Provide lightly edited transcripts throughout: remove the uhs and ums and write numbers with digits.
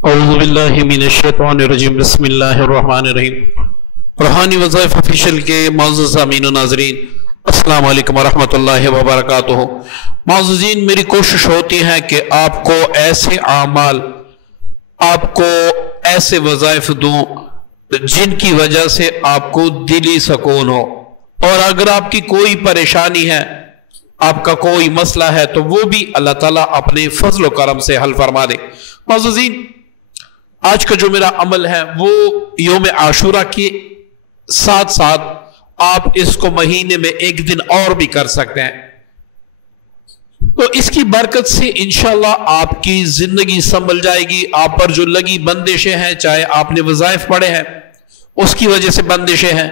اعوذ باللہ من الشیطان الرجیم بسم اللہ الرحمن الرحیم۔ روحانی وظائف آفیشیل کے معزز سامعین و ناظرین، السلام علیکم ورحمۃ اللہ وبرکاتہ۔ معززین، میری کوشش ہوتی ہے کہ آپ کو ایسے اعمال، آپ کو ایسے وظائف دوں جن کی وجہ سے آپ کو دلی سکون ہو، اور اگر آپ کی کوئی پریشانی ہے، آپ کا کوئی مسئلہ ہے، تو وہ بھی اللہ تعالیٰ اپنے فضل و کرم سے حل فرما دے۔ معززین، آج کا جو میرا عمل ہے وہ یوم عاشورہ کے ساتھ ساتھ آپ اس کو مہینے میں ایک دن اور بھی کر سکتے ہیں، تو اس کی برکت سے انشاءاللہ آپ کی زندگی سنبھل جائے گی۔ آپ پر جو لگی بندشیں ہیں، چاہے آپ نے وظائف پڑھے ہیں اس کی وجہ سے بندشیں ہیں،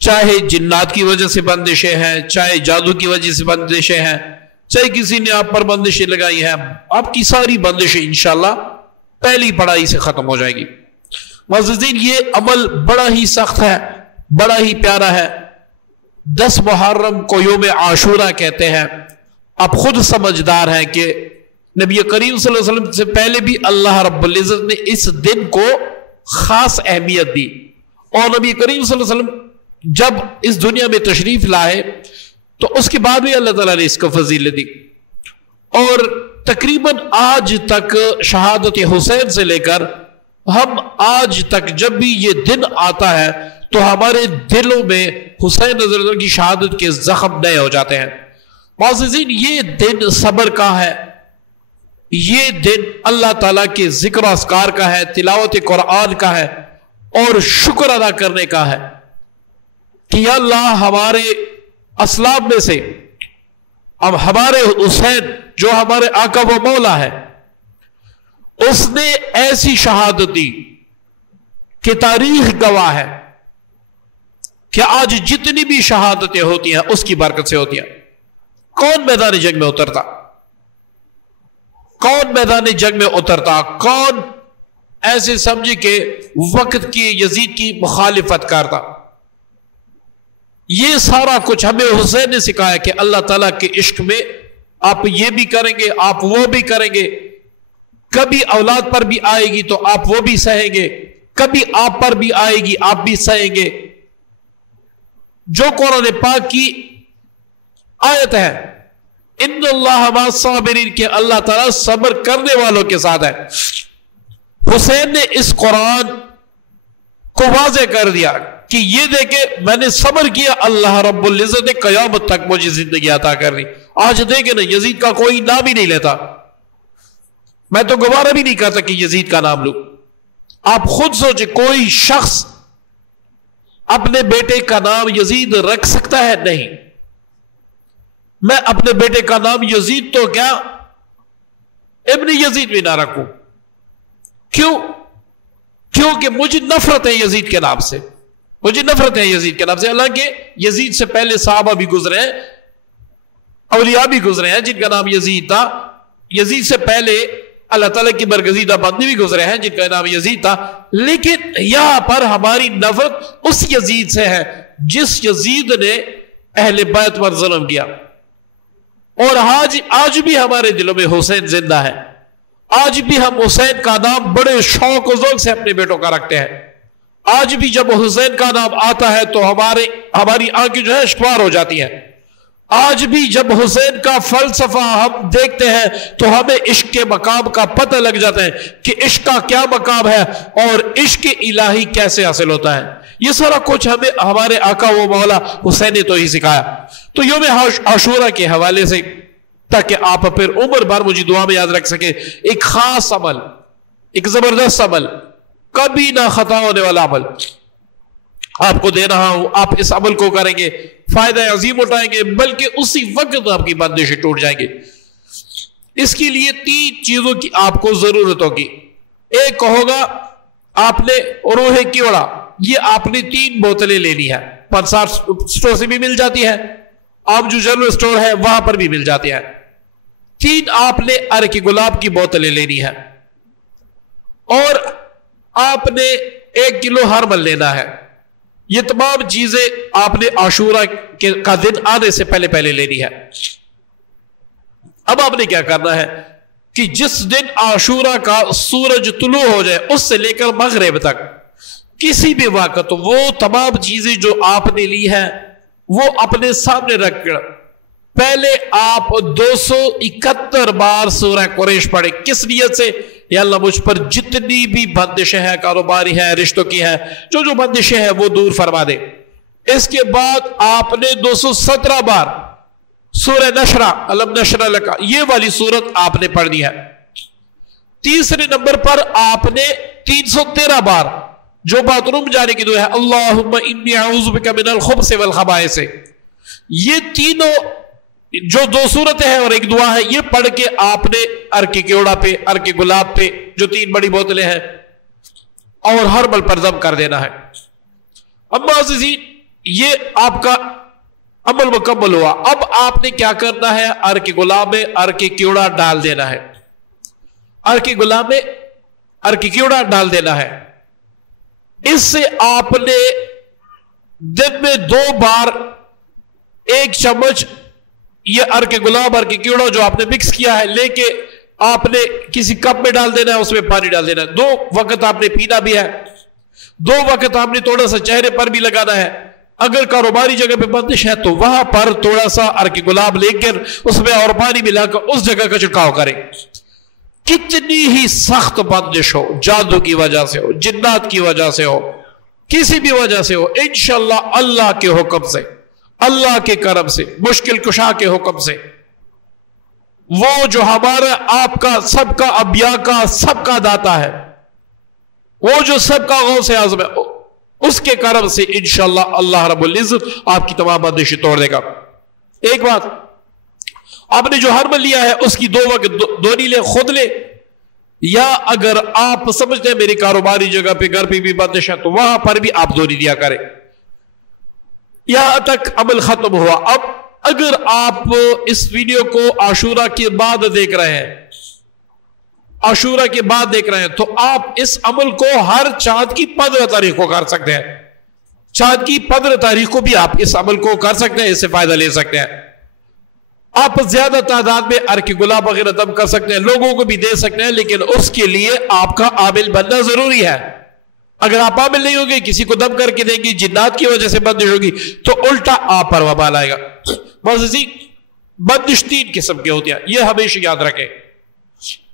چاہے جنات کی وجہ سے بندشیں ہیں، چاہے جادو کی وجہ سے بندشیں ہیں، چاہے کسی نے آپ پر بندشیں لگائی ہیں، آپ کی ساری بندشیں انشاءاللہ پہلی پڑھائی سے ختم ہو جائے گی۔ معززین، یہ عمل بڑا ہی سخت ہے، بڑا ہی پیارا ہے۔ 10 محرم کو یوم عاشورہ کہتے ہیں۔ آپ خود سمجھدار ہیں کہ نبی کریم صلی اللہ علیہ وسلم سے پہلے بھی اللہ رب العزت نے اس دن کو خاص اہمیت دی، اور نبی کریم صلی اللہ علیہ وسلم جب اس دنیا میں تشریف لائے تو اس کے بعد بھی اللہ تعالیٰ نے اس کو فضیلت دی، اور تقریباً آج تک شہادت حسین سے لے کر ہم آج تک جب بھی یہ دن آتا ہے تو ہمارے دلوں میں حسین رضی اللہ عنہ کی شہادت کے زخم نئے ہو جاتے ہیں۔ معززین، یہ دن صبر کا ہے، یہ دن اللہ تعالیٰ کے ذکر و اذکار کا ہے، تلاوت قرآن کا ہے، اور شکر ادا کرنے کا ہے کہ یا اللہ، ہمارے اسلاف میں سے اب ہمارے حسین جو ہمارے آقا و مولا ہے، اس نے ایسی شہادت دی کہ تاریخ گواہ ہے کہ آج جتنی بھی شہادتیں ہوتی ہیں اس کی برکت سے ہوتی ہیں۔ کون میدان جنگ میں اترتا؟ کون میدان جنگ میں اترتا؟ کون ایسے سمجھے کہ وقت کی یزید کی مخالفت کرتا؟ یہ سارا کچھ ہمیں حسین نے سکھایا کہ اللہ تعالیٰ کے عشق میں آپ یہ بھی کریں گے، آپ وہ بھی کریں گے، کبھی اولاد پر بھی آئے گی تو آپ وہ بھی سہیں گے، کبھی آپ پر بھی آئے گی آپ بھی سہیں گے۔ جو قرآن پاک کی آیت ہے، ان اللہ مع الصابرین، کہ اللہ تعالیٰ صبر کرنے والوں کے ساتھ ہے، حسین نے اس قرآن کو واضح کر دیا کہ یہ دیکھیں میں نے صبر کیا، اللہ رب العزت نے قیامت تک مجھے زندگی عطا کر دی۔ آج دیکھیں نا، یزید کا کوئی نام ہی نہیں لیتا، میں تو گوارا بھی نہیں کرتا کہ یزید کا نام لوں۔ آپ خود سوچیں، کوئی شخص اپنے بیٹے کا نام یزید رکھ سکتا ہے؟ نہیں۔ میں اپنے بیٹے کا نام یزید تو کیا ابن یزید بھی نہ رکھوں۔ کیوں؟ کیونکہ مجھے نفرت ہے یزید کے نام سے، مجھے نفرت ہے یزید کے نام سے۔ حالانکہ یزید سے پہلے صحابہ بھی گزرے ہیں، اولیاء بھی گزرے ہیں جن کا نام یزید تھا، یزید سے پہلے اللہ تعالیٰ کی برگزیدہ بندے بھی گزرے ہیں جن کا نام یزید تھا، لیکن یہاں پر ہماری نفرت اس یزید سے ہے جس یزید نے اہل بیت پر ظلم کیا۔ اور آج بھی ہمارے دلوں میں حسین زندہ ہے، آج بھی ہم حسین کا نام بڑے شوق و ذوق سے اپنے بیٹوں کا رکھتے ہیں۔ آج بھی جب حسین کا نام آتا ہے تو ہماری آنکھیں جو ہے اشکوار ہو جاتی ہیں۔ آج بھی جب حسین کا فلسفہ ہم دیکھتے ہیں تو ہمیں عشق کے مقام کا پتہ لگ جاتا ہے کہ عشق کا کیا مقام ہے اور عشق الہی کیسے حاصل ہوتا ہے۔ یہ سارا کچھ ہمیں ہمارے آقا و مولا حسین نے تو ہی سکھایا۔ تو یوم عاشورہ کے حوالے سے، تاکہ آپ پھر عمر بھر مجھے دعا میں یاد رکھ سکیں، ایک خاص عمل، ایک زبردست عمل، کبھی نہ خطا ہونے والا عمل آپ کو دے رہا ہوں۔ آپ اس عمل کو کریں گے، فائدہ عظیم اٹھائیں گے، بلکہ اسی وقت آپ کی بندشیں ٹوٹ جائیں گے۔ اس کے لیے 3 چیزوں کی آپ کو ضرورت ہوگی۔ ایک ہوگا آپ نے روح کیوڑا، یہ آپ نے 3 بوتلیں لینی ہے، پنسار سٹور سے بھی مل جاتی ہے، آپ جو جنرل سٹور ہے وہاں پر بھی مل جاتی ہے۔ 3 آپ نے عرق گلاب کی بوتلیں لینی ہے، اور آپ نے 1 کلو ہرمل لینا ہے۔ یہ تمام چیزیں آپ نے عاشورہ کا دن آنے سے پہلے لینی ہے۔ اب آپ نے کیا کرنا ہے کہ جس دن عاشورہ کا سورج طلوع ہو جائے اس سے لے کر مغرب تک کسی بھی وقت وہ تمام چیزیں جو آپ نے لی ہیں وہ اپنے سامنے رکھ کر پہلے آپ 271 بار سورہ قریش پڑھیں. کس نیت سے؟ یا اللہ مجھ پر جتنی بھی بندشیں ہیں، کاروباری ہیں، رشتوں کی ہیں، جو بندشیں ہیں وہ دور فرما دے. اس کے بعد آپ نے 217 بار سورہ نشرہ، الم نشرح لک، یہ والی صورت آپ نے پڑھنی ہے. تیسرے نمبر پر آپ نے 313 بار جو باتھ روم جانے کی دعا ہے، اللہم انی اعوذ بک من الخبث والخبائث، یہ تینوں جو 2 صورتیں ہیں اور ایک دعا ہے، یہ پڑھ کے آپ نے ارک کیوڑا پہ، ارک گلاب پہ جو 3 بڑی بوتلیں ہیں اور ہر بل پر ضم کر دینا ہے. اما عزیزین یہ آپ کا عمل مکمل ہوا. اب آپ نے کیا کرنا ہے؟ ارک گلاب میں ارک کیوڑا ڈال دینا ہے. ارک گلاب میں ارک کیوڑا ڈال دینا ہے. اس سے آپ نے دن میں 2 بار 1 چمچ یہ ارک گلاب ارک کیوڑا جو آپ نے مکس کیا ہے لے کے آپ نے کسی کپ میں ڈال دینا ہے، اس میں پانی ڈال دینا ہے. 2 وقت آپ نے پینا بھی ہے، 2 وقت آپ نے تھوڑا سا چہرے پر بھی لگانا ہے. اگر کاروباری جگہ پہ بندش ہے تو وہاں پر تھوڑا سا ارک گلاب لے کر اس میں اور پانی ملا کر اس جگہ کا چھڑکاؤ کریں. کتنی ہی سخت بندش ہو، جادو کی وجہ سے ہو، جنات کی وجہ سے ہو، کسی بھی وجہ سے ہو، انشاءاللہ اللہ کے حکم سے، اللہ کے کرم سے، مشکل کشا کے حکم سے، وہ جو ہمارا آپ کا سب کا انبیاء کا سب کا داتا ہے، وہ جو سب کا غوث اعظم ہے، اس کے کرم سے انشاءاللہ اللہ رب العزت آپ کی تمام بندشیں توڑ دے گا. ایک بات، آپ نے جو حرم لیا ہے اس کی 2 وقت 2 نیلے خود لے، یا اگر آپ سمجھتے ہیں میری کاروباری جگہ پہ گھر پہ بھی بندش ہے تو وہاں پر بھی آپ 2 لیا کریں. یہاں تک عمل ختم ہوا. اب اگر آپ اس ویڈیو کو عاشورہ کے بعد دیکھ رہے ہیں، عاشورہ کے بعد دیکھ رہے ہیں، تو آپ اس عمل کو ہر چاند کی 15 تاریخ کو کر سکتے ہیں. چاند کی 15 تاریخ کو بھی آپ اس عمل کو کر سکتے ہیں، اس سے فائدہ لے سکتے ہیں. آپ زیادہ تعداد میں ارک گلاب وغیرہ دم کر سکتے ہیں، لوگوں کو بھی دے سکتے ہیں، لیکن اس کے لیے آپ کا عامل بننا ضروری ہے. اگر آپ عامل نہیں ہوگے، کسی کو دم کر کے دیں گے، جنات کی وجہ سے بندش ہوگی تو الٹا آپ پر وبال آئے گا. بندش 3 قسم کے ہوتی ہیں، یہ ہمیشہ یاد رکھیں.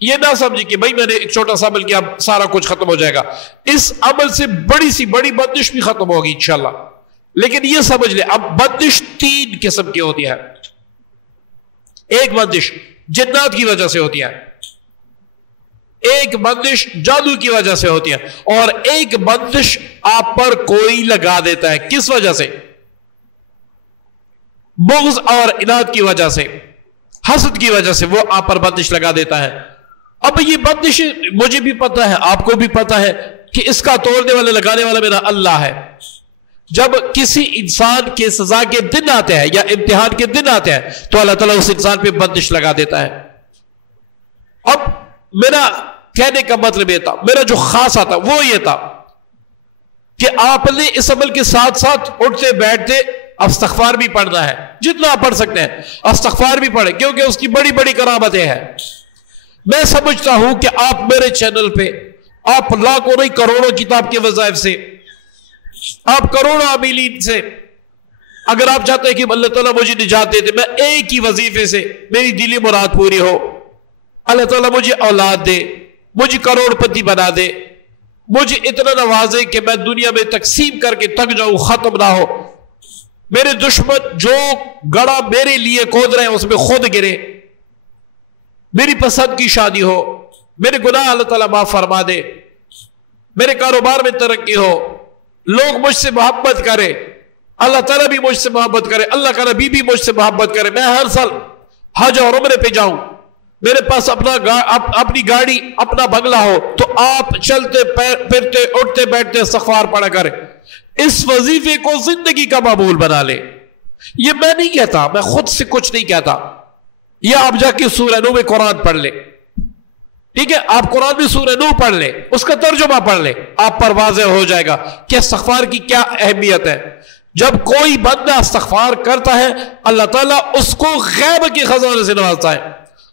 یہ نہ سمجھیں کہ بھائی میں نے ایک چھوٹا سا عمل کیا سارا کچھ ختم ہو جائے گا. اس عمل سے بڑی سی بڑی بندش بھی ختم ہوگی انشاءاللہ. لیکن یہ سمجھ لیں اب بندش 3 قسم کی ہوتی ہے. ایک بندش جنات کی وجہ سے ہوتی ہے، ایک بندش جادو کی وجہ سے ہوتی ہے، اور ایک بندش آپ پر کوئی لگا دیتا ہے. کس وجہ سے؟ بغض اور اناد کی وجہ سے، حسد کی وجہ سے وہ آپ پر بندش لگا دیتا ہے. اب یہ بندش مجھے بھی پتا ہے، آپ کو بھی پتا ہے کہ اس کا توڑنے والا لگانے والا میرا اللہ ہے. جب کسی انسان کے سزا کے دن آتے ہیں یا امتحان کے دن آتے ہیں تو اللہ تعالیٰ اس انسان پہ بندش لگا دیتا ہے. اب میرا کہنے کا مطلب یہ تھا، میرا جو خاص آتا وہ یہ تھا کہ آپ نے اس عمل کے ساتھ ساتھ اٹھتے بیٹھتے استغفار بھی پڑھنا ہے. جتنا آپ پڑھ سکتے ہیں استغفار بھی پڑھیں، کیونکہ اس کی بڑی بڑی کرامتیں ہیں. میں سمجھتا ہوں کہ آپ میرے چینل پہ آپ لاکھوں نہیں کروڑوں کتاب کے وظائف سے، آپ کروڑوں عاملین سے، اگر آپ چاہتے ہیں کہ اللہ تعالیٰ مجھے نجات دے دے، میں ایک ہی وظیفے سے میری دلی مراد پوری ہو، اللہ تعالیٰ مجھے اولاد دے، مجھے کروڑ پتی بنا دے، مجھے اتنا نوازے کہ میں دنیا میں تقسیم کر کے تک جاؤں، ختم نہ ہو، میرے دشمن جو گڑا میرے لیے کھود رہے ہیں اس میں خود گرے، میری پسند کی شادی ہو، میرے گناہ اللہ تعالیٰ معاف فرما دے، میرے کاروبار میں ترقی ہو، لوگ مجھ سے محبت کرے، اللہ تعالیٰ بھی مجھ سے محبت کرے، اللہ کا نبی بھی مجھ سے محبت کرے، میں ہر سال حج اور عمرے پہ جاؤں، میرے پاس اپنی گاڑی اپنا بنگلہ ہو، تو آپ چلتے پھرتے اٹھتے بیٹھتے استغفار پڑھا کریں. اس وظیفے کو زندگی کا معمول بنا لے. یہ میں نہیں کہتا، میں خود سے کچھ نہیں کہتا. یہ آپ جا کے سورہ نوح میں قرآن پڑھ لے، ٹھیک ہے، آپ قرآن میں سورہ نوح پڑھ لیں، اس کا ترجمہ پڑھ لیں، آپ پر واضح ہو جائے گا کہ استغفار کی کیا اہمیت ہے. جب کوئی بندہ استغفار کرتا ہے اللہ تعالیٰ اس کو غیب کے خزانے سے نوازتا ہے.